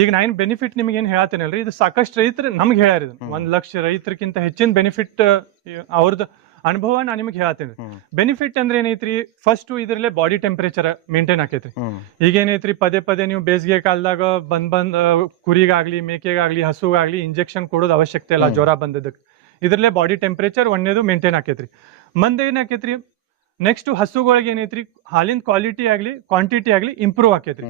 ಈಗ ನಾನು ಬೆನಿಫಿಟ್ ನಿಮ್ಗೆ ಏನ್ ಹೇಳತ್ತೇನಲ್ರಿ, ಇದು ಸಾಕಷ್ಟು ರೈತರು ನಮ್ಗೆ ಹೇಳ್ಯಾರ, 1 ಲಕ್ಷ ರೈತರಿಗಿಂತ ಹೆಚ್ಚಿನ ಬೆನಿಫಿಟ್ ಅವ್ರದ್ದು ಅನುಭವ ನಾ ನಿಮ್ಗೆ ಹೇಳತ್ತೇನೆ. ಬೆನಿಫಿಟ್ ಅಂದ್ರೆ ಏನೈತ್ರಿ, ಫಸ್ಟ್ ಇದ್ರಲ್ಲೇ ಬಾಡಿ ಟೆಂಪರೇಚರ್ ಮೇಂಟೈನ್ ಆಕೈತ್ರಿ. ಈಗ ಏನೈತ್ರಿ, ಪದೇ ಪದೇ ನೀವು ಬೇಸಿಗೆ ಕಾಲದಾಗ ಬಂದ್ ಕುರಿಗಾಗ್ಲಿ ಮೇಕೆಗಾಗ್ಲಿ ಹಸುಗಾಗ್ಲಿ ಇಂಜೆಕ್ಷನ್ ಕೊಡೋದು ಅವಶ್ಯಕತೆ ಇಲ್ಲ ಜ್ವರ ಬಂದದಕ್ಕೆ. ಇದ್ರಲ್ಲೇ ಬಾಡಿ ಟೆಂಪರೇಚರ್ ಒಂದೇದು ಮೇಂಟೈನ್ ಆಕೈತ್ರಿ. ಮಂದ್ ಏನಾಕೈತ್ರಿ, ನೆಕ್ಸ್ಟ್ ಹಸುಗಳಿಗೆ ಏನೈತ್ರಿ, ಹಾಲಿನ ಕ್ವಾಲಿಟಿ ಆಗ್ಲಿ ಕ್ವಾಂಟಿಟಿ ಆಗ್ಲಿ ಇಂಪ್ರೂವ್ ಆಕೈತ್ರಿ.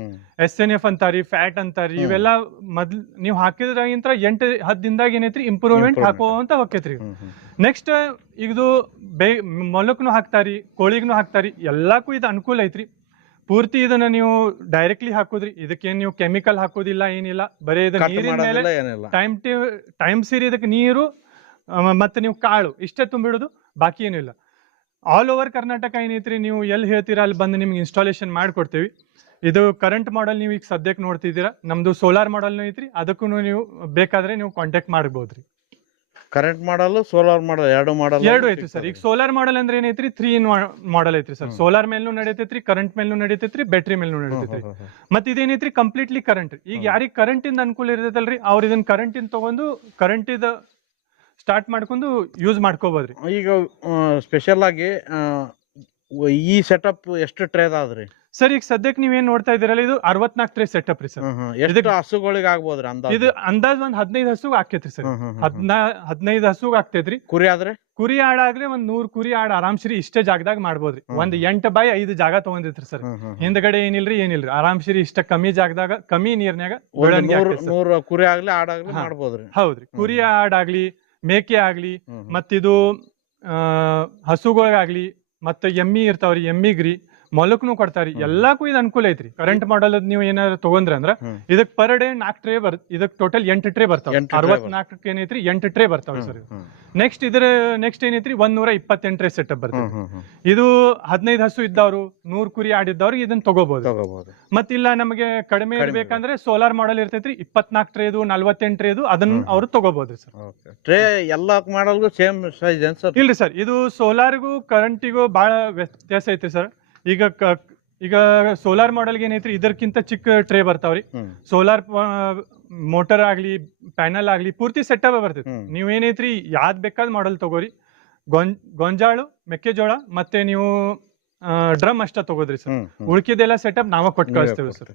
SNF ಅಂತಾರಿ, ಫ್ಯಾಟ್ ಅಂತಾರಿ, ಇವೆಲ್ಲ ಮೊದ್ಲು ನೀವು ಹಾಕಿದ್ರಾಗಿಂತ 8-10 ದಿನದಾಗ ಏನೈತ್ರಿ ಇಂಪ್ರೂವ್ಮೆಂಟ್ ಹಾಕೋಂತ ಹೋಗ್ತೈತ್ರಿ. ನೆಕ್ಸ್ಟ್ ಇದು ಮೊಲಕ್ನು ಹಾಕ್ತಾರಿ, ಕೋಳಿಗ್ನು ಹಾಕ್ತಾರಿ, ಎಲ್ಲಕ್ಕೂ ಇದು ಅನುಕೂಲ ಐತ್ರಿ. ಪೂರ್ತಿ ಇದನ್ನ ನೀವು ಡೈರೆಕ್ಟ್ಲಿ ಹಾಕೋದ್ರಿ, ಇದಕ್ಕೇನ್ ನೀವು ಕೆಮಿಕಲ್ ಹಾಕೋದಿಲ್ಲ ಏನಿಲ್ಲ, ಬರೀ ಇದು ನೀರಿನ ಮೇಲೆ ಟೈಮ್ ಸೀರಿ ಇದಕ್ಕೆ ನೀರು ಮತ್ತೆ ನೀವು ಕಾಳು ಇಷ್ಟೇ ತುಂಬಿಡೋದು, ಬಾಕಿ ಏನಿಲ್ಲ. ಆಲ್ ಓವರ್ ಕರ್ನಾಟಕ ಏನೈತ್ರಿ, ನೀವು ಎಲ್ಲಿ ಹೇಳ್ತೀರಾ ಅಲ್ಲಿ ಬಂದು ನಿಮ್ಗೆ ಇನ್ಸ್ಟಾಲೇಷನ್ ಮಾಡ್ಕೊಡ್ತೇವಿ. ಇದು ಕರೆಂಟ್ ಮಾಡಲ್ ನೀವು ಈಗ ಸದ್ಯಕ್ಕೆ ನೋಡ್ತಿದ್ದೀರಾ, ನಮ್ದು ಸೋಲಾರ್ ಮಾಡಲ್ನು ಐತ್ರಿ, ಅದಕ್ಕೂ ನೀವು ಬೇಕಾದ್ರೆ ನೀವು ಕಾಂಟ್ಯಾಕ್ಟ್ ಮಾಡ್ಬೋದ್ರಿ. ಕರೆಂಟ್ ಮಾಡಲ್ ಸೋಲಾರ್ ಮಾಡಲ್ ಎರಡು ಐತ್ರಿ ಸರ್. ಈಗ ಸೋಲಾರ್ ಮಾಡಲ್ ಅಂದ್ರೆ ಏನೈತ್ರಿ, 3 in 1 ಮಾಡಲ್ ಐತ್ರಿ ಸರ್. ಸೋಲಾರ್ ಮೇಲೂ ನಡೀತೈತ್ರಿ, ಕರೆಂಟ್ ಮೇಲೂ ನಡೀತೈತ್ರಿ, ಬ್ಯಾಟ್ರಿ ಮೇಲೂ ನಡೀತೈತ್ರಿ. ಮತ್ತೆ ಇದೇನೈತ್ರಿ ಕಂಪ್ಲೀಟ್ಲಿ ಕರೆಂಟ್. ಈಗ ಯಾರಿಗೆ ಕರೆಂಟ್ ಇಂದ ಅನುಕೂಲ ಇರ್ತೈತಲ್ರಿ, ಅವ್ರ ಇದನ್ನ ಕರೆಂಟ್ ಇಂದ ತಗೊಂಡು ಕರೆಂಟ್ ಇದ ಸ್ಟಾರ್ಟ್ ಮಾಡ್ಕೊಂಡು ಯೂಸ್ ಮಾಡ್ಕೋಬೋದ್ರಿ. ಈಗ ಸ್ಪೆಷಲ್ ಆಗಿ ಈ ಸೆಟಪ್ ಎಷ್ಟು ಟ್ರೇ ಅದ್ರಿ ಸರ್? ಈಗ ಸದ್ಯಕ್ಕೆ ನೀವೇನ್ ನೋಡ್ತಾ ಇದೀರಲ್ಲ, ಇದು 64 ಟ್ರೇ ಸೆಟಪ್ ರೀ ಸರ್. ಎಷ್ಟು ಹಸುಗಳಿಗೆ ಆಗ್ಬೋದ್ರಿ ಇದು ಅಂದಾಜ್ ಒಂದ್ 15 ಹಸುಗ್ ಆಕೇತ್ರಿ ಸರ್. 15 ಹಸುಗ್ ಆಗ್ತೈತ್ರಿ. ಕುರಿ ಆಡಾಗ್ಲಿ ಒಂದ್ 100 ಕುರಿ ಆಡ್ ಆರಾಮ್ಶ್ರೀ ಇಷ್ಟೇ ಜಾಗದಾಗ ಮಾಡ್ಬೋದ್ರಿ. ಒಂದ್ 8x5 ಜಾಗ ತಗೊಂಡಿತ್ರಿ ಸರ್. ಹಿಂದ್ಗಡೆ ಏನಿಲ್ರಿ ಆರಾಮ್ಶ್ರೀ ಇಷ್ಟ ಕಮ್ಮಿ ಜಾಗದಾಗ ಕಮ್ಮಿ ನೀರ್ನ್ಯಾಗ 100 ಕುರಿ ಆಗ್ಲಿ ಆಡಾಗ್ಲಿ ಮಾಡ್ಬೋದ್ರಿ. ಹೌದ್ರಿ, ಕುರಿ ಆಡಾಗ್ಲಿ ಮೇಕೆ ಆಗ್ಲಿ ಮತ್ತಿದು ಹಸುಗಳಿಗಾಗ್ಲಿ ಮತ್ತೆ ಎಮ್ಮಿ ಇರ್ತಾವ್ರಿ, ಎಮ್ಮಿಗ್ರಿ ಮೊಲಕ್ನು ಕೊಡ್ತಾರಿ, ಎಲ್ಲಾಕು ಇದು ಅನುಕೂಲ ಐತ್ರಿ. ಕರೆಂಟ್ ಮಾಡಲ್ ನೀವು ಏನಾದ್ರು ತಗೊಂಡ್ರ ಅಂದ್ರ ಇದಕ್ ಪರ್ ಡೇ 4 ಟ್ರೇ ಇದಕ್ ಟೋಟಲ್ 8 ಟ್ರೇ ಬರ್ತಾವ. 64 ಏನೈತ್ರಿ 8 ಟ್ರೇ ಬರ್ತಾವ್ರಿ ಸರ್. ನೆಕ್ಸ್ಟ್ ಏನೈತ್ರಿ 128 ಟ್ರೇ ಸೆಟಪ್ ಬರ್ತದೆ. ಇದು 15 ಹಸು ಇದ್ದವ್ರು 100 ಕುರಿ ಆಡಿದ್ದವ್ರಿಗೆ ಇದನ್ನ ತಗೋಬಹುದು. ಮತ್ತಿಲ್ಲ ನಮಗೆ ಕಡಿಮೆ ಇರ್ಬೇಕಂದ್ರೆ ಸೋಲಾರ್ ಮಾಡಲ್ ಇರ್ತೈತ್ರಿ, 24 ಟ್ರೇದು 48 ಟ್ರೇದು ಅದನ್ನ ಅವ್ರು ತಗೋಬಹುದ್ರಿ ಸರ್. ಟ್ರೇ ಎಲ್ಲಾ ಮಾಡಲ್ಗೂ ಸೇಮ್ ಸೈಜ್ ಇಲ್ರಿ ಸರ್, ಇದು ಸೋಲಾರ್ಗೂ ಕರೆಂಟಿಗೂ ಬಹಳ ವ್ಯತ್ಯಾಸ ಐತ್ರಿ ಸರ್. ಈಗ ಸೋಲಾರ್ ಮಾಡೆಲ್ಗೆ ಏನೈತ್ರಿ, ಇದಕ್ಕಿಂತ ಚಿಕ್ಕ ಟ್ರೇ ಬರ್ತಾವ್ರಿ. ಸೋಲಾರ್ ಮೋಟರ್ ಆಗ್ಲಿ ಪ್ಯಾನಲ್ ಆಗ್ಲಿ ಪೂರ್ತಿ ಸೆಟಪ್ ಬರ್ತೈತಿ. ನೀವೇನೈತ್ರಿ ಯಾವ್ದ್ ಬೇಕಾದ್ ಮಾಡಲ್ ತಗೋರಿ. ಗೊಂಜಾಳು, ಮೆಕ್ಕೆಜೋಳ ಮತ್ತೆ ನೀವು ಡ್ರಮ್ ಅಷ್ಟ ತಗೋದ್ರಿ ಸರ್. ಉಳ್ಕಿದೆಲ್ಲ ಸೆಟಪ್ ನಾವ ಕೊಟ್ಟು ಕಳಿಸ್ತೇವೆ ಸರ್.